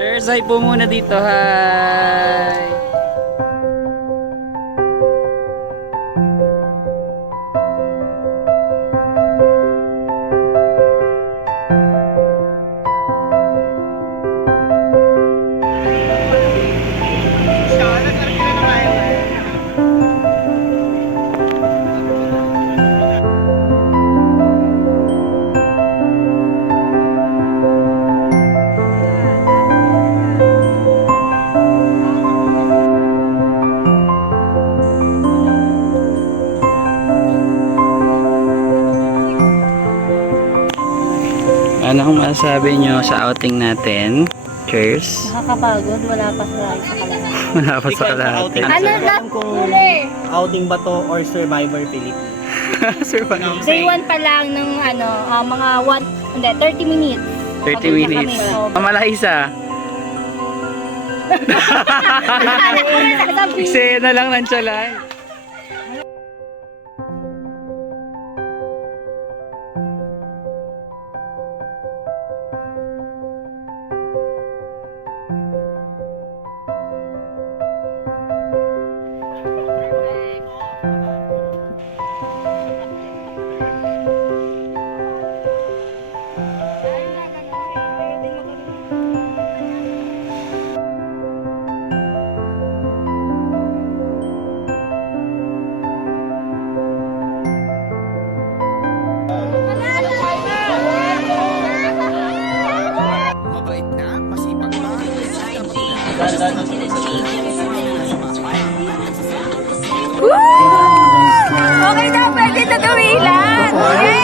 Cheers! Hi po muna dito. Hi! Anong masasabi nyo sa outing natin? Cheers! Nakakapagod, wala pa sa kalahati. Wala pa sa kalahati. Ano na? Kung outing ba to or Survivor Philippines? Survive. Day 1 pa lang ng mga 30 minutes. 30 minutes. Mamala isa. Eksena lang ng tsalan. Okay na, pwede na dumilan!